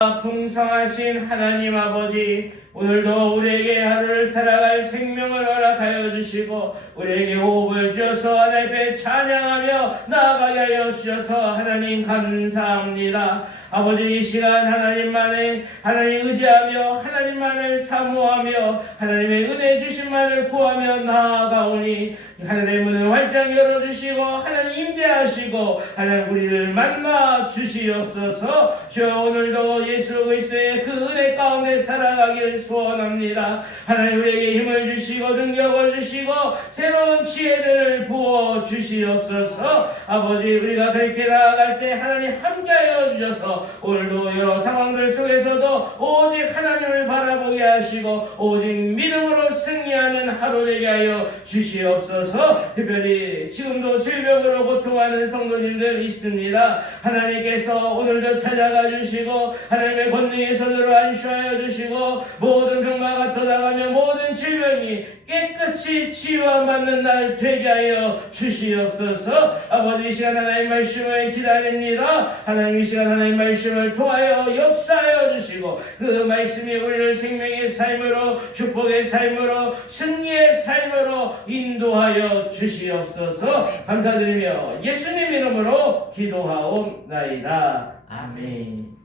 풍성하신 하나님 아버지, 오늘도 우리에게 하루를 살아갈 생명을 허락하여 주시고 우리에게 호흡을 주셔서 하나님 앞에 찬양하며 나아가게 하여 주셔서 하나님 감사합니다. 아버지, 이 시간 하나님만을 의지하며 하나님만을 사모하며 하나님의 은혜 주심만을 구하며 나아가오니 하늘의 문을 활짝 열어주시고 하나님 임재하시고 하나님 우리를 만나 주시옵소서. 주여, 오늘도 예수 그리스도의 그 은혜 가운데 살아가길 소원합니다. 하나님 우리에게 힘을 주시고 능력을 주시고 새로운 지혜들을 부어 주시옵소서. 아버지, 우리가 그렇게 나아갈 때 하나님 함께하여 주셔서 오늘도 여러 상황들 속에서도 오직 하나님을 바라보게 하시고 오직 믿음으로 승리하는 하루 되게 하여 주시옵소서. 특별히 지금도 질병으로 고통하는 성도님들 있습니다. 하나님께서 오늘도 찾아가 주시고 하나님의 권능의 손으로 안수하여 주시고 모든 병마가 떠나가며 모든 질병이 깨끗이 치유받는 날 되게 하여 주시옵소서. 아버지, 이 시간 하나님 말씀을 기다립니다. 하나님 이 시간 하나님 말씀을 통하여 역사하여 주시고 그 말씀이 우리를 생명의 삶으로 축복의 삶으로 승리의 삶으로 인도하여 주시옵소서. 감사드리며 예수님 이름으로 기도하옵나이다. 아멘.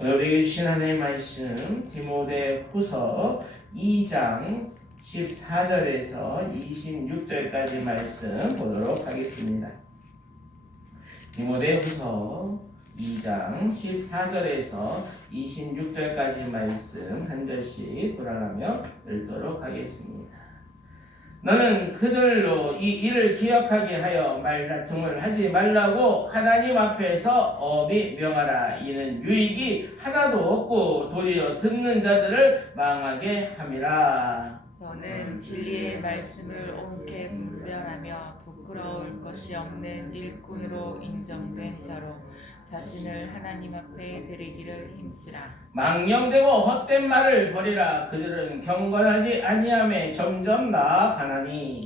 오늘 우리에게 주신 하나님의 말씀 디모데후서 2장 14절에서 26절까지 말씀 보도록 하겠습니다. 디모데후서 2장 14절에서 26절까지 말씀 한 절씩 돌아가며 읽도록 하겠습니다. 너는 그들로 이 일을 기억하게 하여 말다툼을 하지 말라고 하나님 앞에서 엄히 명하라. 이는 유익이 하나도 없고 도리어 듣는 자들을 망하게 함이라. 너는 진리의 말씀을 옳게 분별하며 부끄러울 것이 없는 일꾼으로 인정된 자로 자신을 하나님 앞에 드리기를 힘쓰라. 망령되고 헛된 말을 버리라. 그들은 경건하지 아니함에 점점 나아가나니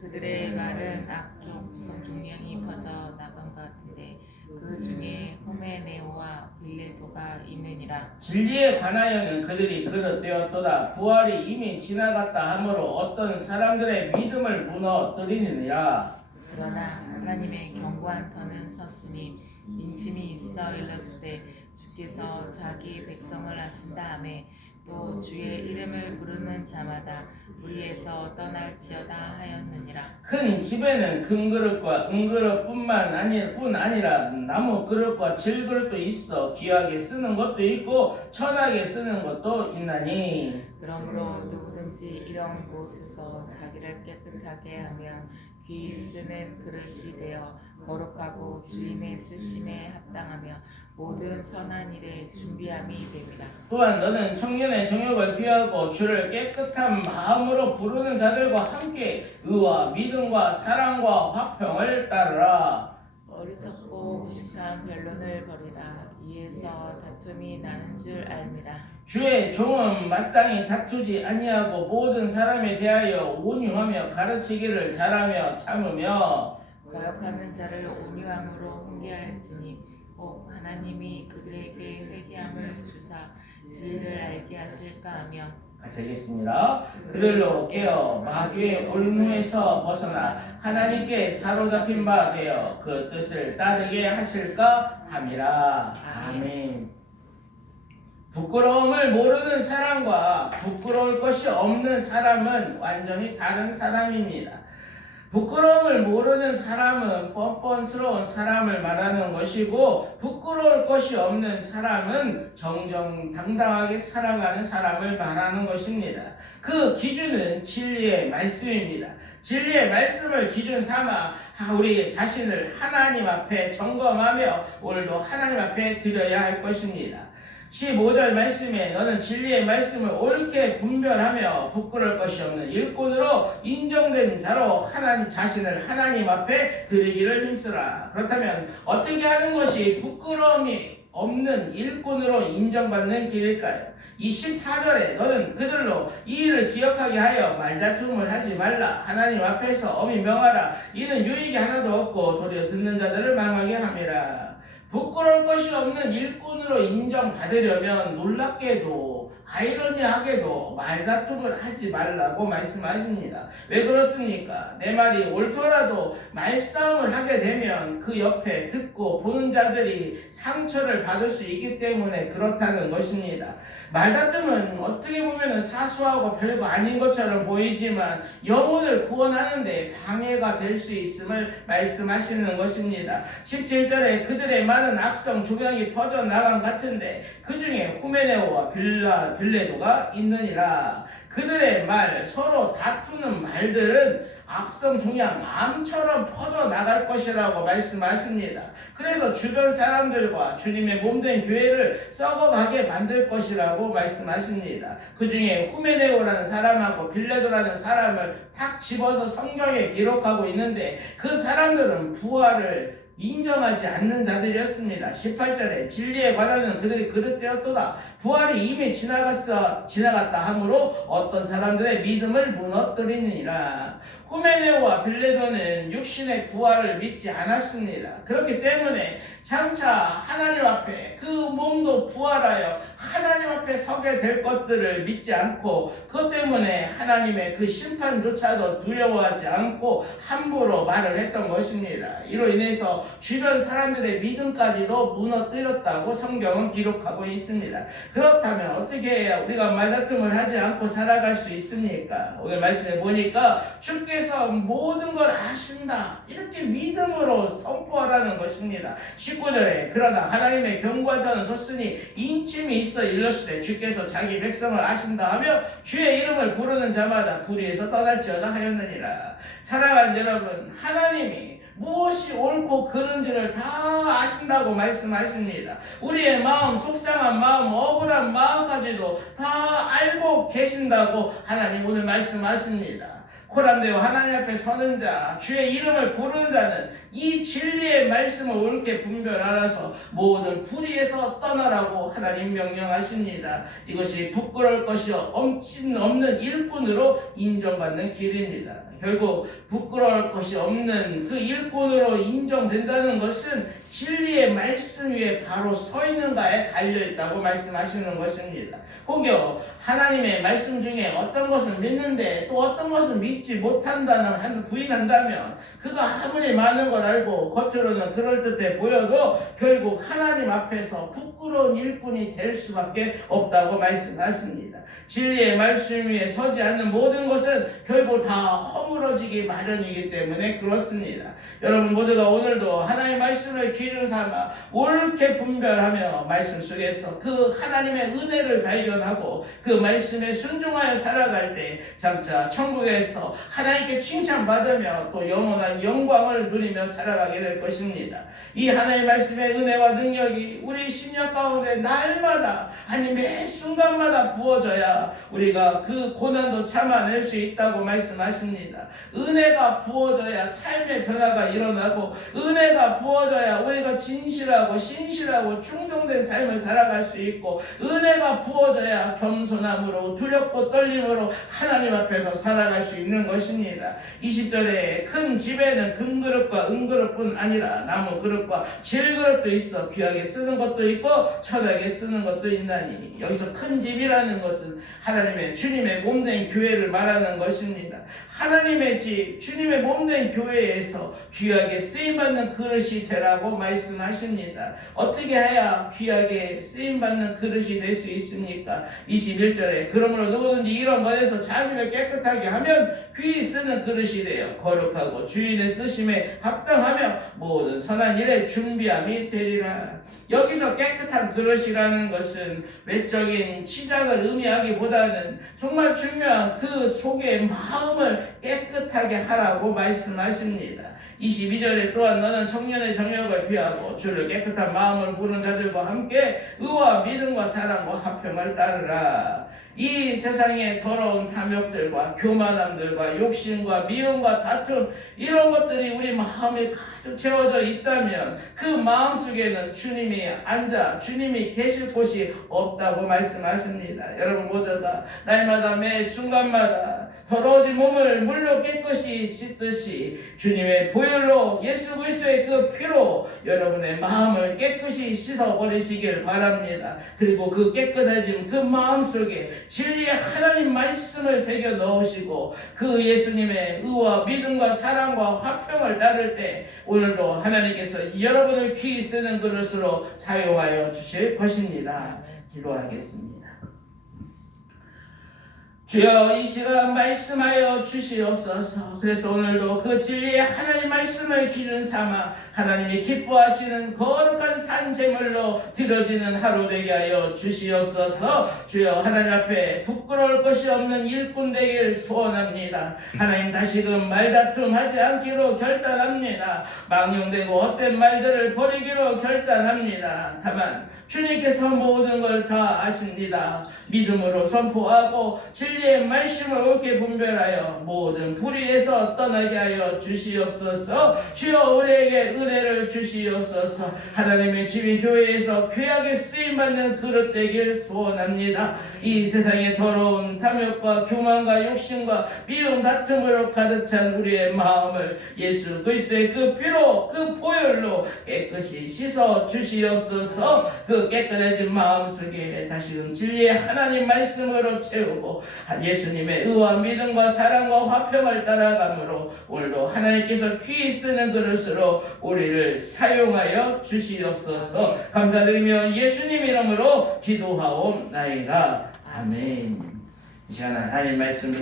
그들의 말은 악독 성경량이 퍼져 나간 것 같은데 그 중에 후메네오와 빌레도가 있느니라. 진리에 관하여는 그들이 그릇되었도다. 부활이 이미 지나갔다 하므로 어떤 사람들의 믿음을 무너뜨리느니라. 그러나 하나님의 견고한 터는 섰으니 인침이 있어 일렀으되 주께서 자기 백성을 하신다 하매 또 주의 이름을 부르는 자마다 우리에서 떠날지어다 하였느니라. 큰 집에는 금 그릇과 은 그릇뿐만 아니라 나무 그릇과 질 그릇도 있어 귀하게 쓰는 것도 있고 천하게 쓰는 것도 있나니 그러므로 누구든지 이런 곳에서 자기를 깨끗하게 하면 귀 쓰는 그릇이 되어 거룩하고 주인의 쓰심에 합당하며 모든 선한 일에 준비함이 됩니다. 또한 너는 청년의 정욕을 피하고 주를 깨끗한 마음으로 부르는 자들과 함께 의와 믿음과 사랑과 화평을 따르라. 어리석고 무식한 변론을 버리라. 이에서 다툼이 나는 줄 알미라. 주의 종은 마땅히 다투지 아니하고 모든 사람에 대하여 온유하며 가르치기를 잘하며 참으며 거역하는 자를 온유함으로 훈계할지니 꼭 하나님이 그들에게 회개함을 주사 진리를 알게 하실까 하며. 같이 하겠습니다. 그들로 깨어 마귀의 올무에서 벗어나 하나님께 사로잡힌 바 되어 그 뜻을 따르게 하실까 함이라. 아멘. 부끄러움을 모르는 사람과 부끄러울 것이 없는 사람은 완전히 다른 사람입니다. 부끄러움을 모르는 사람은 뻔뻔스러운 사람을 말하는 것이고 부끄러울 것이 없는 사람은 정정당당하게 살아가는 사람을 말하는 것입니다. 그 기준은 진리의 말씀입니다. 진리의 말씀을 기준 삼아 우리 자신을 하나님 앞에 점검하며 오늘도 하나님 앞에 드려야 할 것입니다. 15절 말씀에 너는 진리의 말씀을 옳게 분별하며 부끄러울 것이 없는 일꾼으로 인정된 자로 자신을 하나님 앞에 드리기를 힘쓰라. 그렇다면 어떻게 하는 것이 부끄러움이 없는 일꾼으로 인정받는 길일까요? 이 14절에 너는 그들로 이 일을 기억하게 하여 말다툼을 하지 말라. 하나님 앞에서 엄히 명하라. 이는 유익이 하나도 없고 도리어 듣는 자들을 망하게 함이라. 부끄러울 것이 없는 일꾼으로 인정받으려면 놀랍게도 아이러니하게도 말다툼을 하지 말라고 말씀하십니다. 왜 그렇습니까? 내 말이 옳더라도 말싸움을 하게 되면 그 옆에 듣고 보는 자들이 상처를 받을 수 있기 때문에 그렇다는 것입니다. 말다툼은 어떻게 보면 사소하고 별거 아닌 것처럼 보이지만 영혼을 구원하는데 방해가 될 수 있음을 말씀하시는 것입니다. 17절에 그들의 많은 악성 조명이 퍼져나간 같은데 그 중에 후메네오와 빌레도가 있느니라. 그들의 말, 서로 다투는 말들은 악성 종양, 암처럼 퍼져나갈 것이라고 말씀하십니다. 그래서 주변 사람들과 주님의 몸된 교회를 썩어가게 만들 것이라고 말씀하십니다. 그 중에 후메네오라는 사람하고 빌레도라는 사람을 탁 집어서 성경에 기록하고 있는데 그 사람들은 부활을 인정하지 않는 자들이었습니다. 18절에 진리에 관하는 그들이 그릇되었도다. 부활이 이미 지나갔다 하므로 어떤 사람들의 믿음을 무너뜨리느니라. 후메네오와 빌레도는 육신의 부활을 믿지 않았습니다. 그렇기 때문에 장차 하나님 앞에 그 몸도 부활하여 하나님 앞에 서게 될 것들을 믿지 않고 그것 때문에 하나님의 그 심판조차도 두려워하지 않고 함부로 말을 했던 것입니다. 이로 인해서 주변 사람들의 믿음까지도 무너뜨렸다고 성경은 기록하고 있습니다. 그렇다면 어떻게 해야 우리가 말다툼을 하지 않고 살아갈 수 있습니까? 오늘 말씀해 보니까 주께서 모든 걸 아신다 이렇게 믿음으로 선포하라는 것입니다. 19절에 그러나 하나님의 경고하다는 섰으니 인침이 있어 일렀으되 주께서 자기 백성을 아신다 하며 주의 이름을 부르는 자마다 불의에서 떠날지어다 하였느니라. 사랑하는 여러분, 하나님이 무엇이 옳고 그른지를 다 아신다고 말씀하십니다. 우리의 마음, 속상한 마음, 억울한 마음까지도 다 알고 계신다고 하나님 오늘 말씀하십니다. 코람되어 하나님 앞에 서는 자, 주의 이름을 부르는 자는 이 진리의 말씀을 옳게 분별 알아서 모든 불의에서 떠나라고 하나님 명령하십니다. 이것이 부끄러울 것이 없는 일꾼으로 인정받는 길입니다. 결국 부끄러울 것이 없는 그 일꾼으로 인정된다는 것은 진리의 말씀 위에 바로 서 있는가에 달려있다고 말씀하시는 것입니다. 혹여 하나님의 말씀 중에 어떤 것은 믿는데 또 어떤 것은 믿지 못한다는 부인한다면 그가 아무리 많은 걸 알고 겉으로는 그럴듯해 보여도 결국 하나님 앞에서 부끄러운 일꾼이 될 수밖에 없다고 말씀하십니다. 진리의 말씀 위에 서지 않는 모든 것은 결국 다 허물어지기 마련이기 때문에 그렇습니다. 여러분 모두가 오늘도 하나님의 말씀을 기준 삼아 옳게 분별하며 말씀 속에서 그 하나님의 은혜를 발견하고 그 말씀에 순종하여 살아갈 때 장차 천국에서 하나님께 칭찬받으며 또 영원한 영광을 누리며 살아가게 될 것입니다. 이 하나님의 말씀의 은혜와 능력이 우리 심령 가운데 날마다 아니 매 순간마다 부어져야 우리가 그 고난도 참아낼 수 있다고 말씀하십니다. 은혜가 부어져야 삶의 변화가 일어나고 은혜가 부어져야 우리가 진실하고 신실하고 충성된 삶을 살아갈 수 있고 은혜가 부어져야 겸손함으로 두렵고 떨림으로 하나님 앞에서 살아갈 수 있는 것입니다. 20절에 큰 집에는 금그릇과 은그릇뿐 아니라 나무 그릇과 질그릇도 있어 귀하게 쓰는 것도 있고 천하게 쓰는 것도 있나니 여기서 큰 집이라는 것은 하나님의 주님의 몸된 교회를 말하는 것입니다. 하나님의 집, 주님의 몸된 교회에서 귀하게 쓰임받는 그릇이 되라고 말씀하십니다. 어떻게 해야 귀하게 쓰임받는 그릇이 될 수 있습니까? 21절에 그러므로 누구든지 이런 것에서 자신을 깨끗하게 하면 귀히 쓰는 그릇이 되어 거룩하고 주인의 쓰심에 합당하며 모든 선한 일에 준비함이 되리라. 여기서 깨끗한 그릇이라는 것은 외적인 치장을 의미하기보다는 정말 중요한 그 속의 마음을 깨끗하게 하라고 말씀하십니다. 22절에 또한 너는 청년의 정욕을 피하고 주를 깨끗한 마음을 부르는 자들과 함께 의와 믿음과 사랑과 화평을 따르라. 이 세상의 더러운 탐욕들과 교만함들과 욕심과 미움과 다툼 이런 것들이 우리 마음에 채워져 있다면 그 마음속에는 주님이 앉아 주님이 계실 곳이 없다고 말씀하십니다. 여러분 모두가 날마다 매 순간마다 더러워진 몸을 물로 깨끗이 씻듯이 주님의 보혈로 예수 그리스도의 그 피로 여러분의 마음을 깨끗이 씻어버리시길 바랍니다. 그리고 그 깨끗해진 그 마음속에 진리의 하나님 말씀을 새겨 넣으시고 그 예수님의 의와 믿음과 사랑과 화평을 따를 때 오늘도 하나님께서 여러분을 귀히 쓰는 그릇으로 사용하여 주실 것입니다. 기도하겠습니다. 주여 이 시간 말씀하여 주시옵소서. 그래서 오늘도 그 진리의 하나님 말씀을 기준 삼아 하나님이 기뻐하시는 거룩한 산제물로 드려지는 하루 되게 하여 주시옵소서. 주여 하나님 앞에 부끄러울 것이 없는 일꾼 되길 소원합니다. 하나님 다시금 말다툼 하지 않기로 결단합니다. 망령되고 헛된 말들을 버리기로 결단합니다. 다만 주님께서 모든 걸 다 아십니다. 믿음으로 선포하고 진리의 말씀을 옳게 분별하여 모든 불의에서 떠나게 하여 주시옵소서. 주여 우리에게 은혜를 주시옵소서. 하나님의 집인 교회에서 귀하게 쓰임받는 그릇 되길 소원합니다. 이 세상의 더러운 탐욕과 교만과 욕심과 미움 다툼으로 가득 찬 우리의 마음을 예수 그리스도의 그 피로 그 보혈로 깨끗이 씻어 주시옵소서. 그 깨끗해진 마음속에 다시금 진리의 하나님 말씀으로 채우고 예수님의 의와 믿음과 사랑과 화평을 따라가므로 오늘도 하나님께서 귀히 쓰는 그릇으로 우리를 사용하여 주시옵소서. 감사드리며 예수님 이름으로 기도하옵나이다. 아멘. 이 시간 하나님 말씀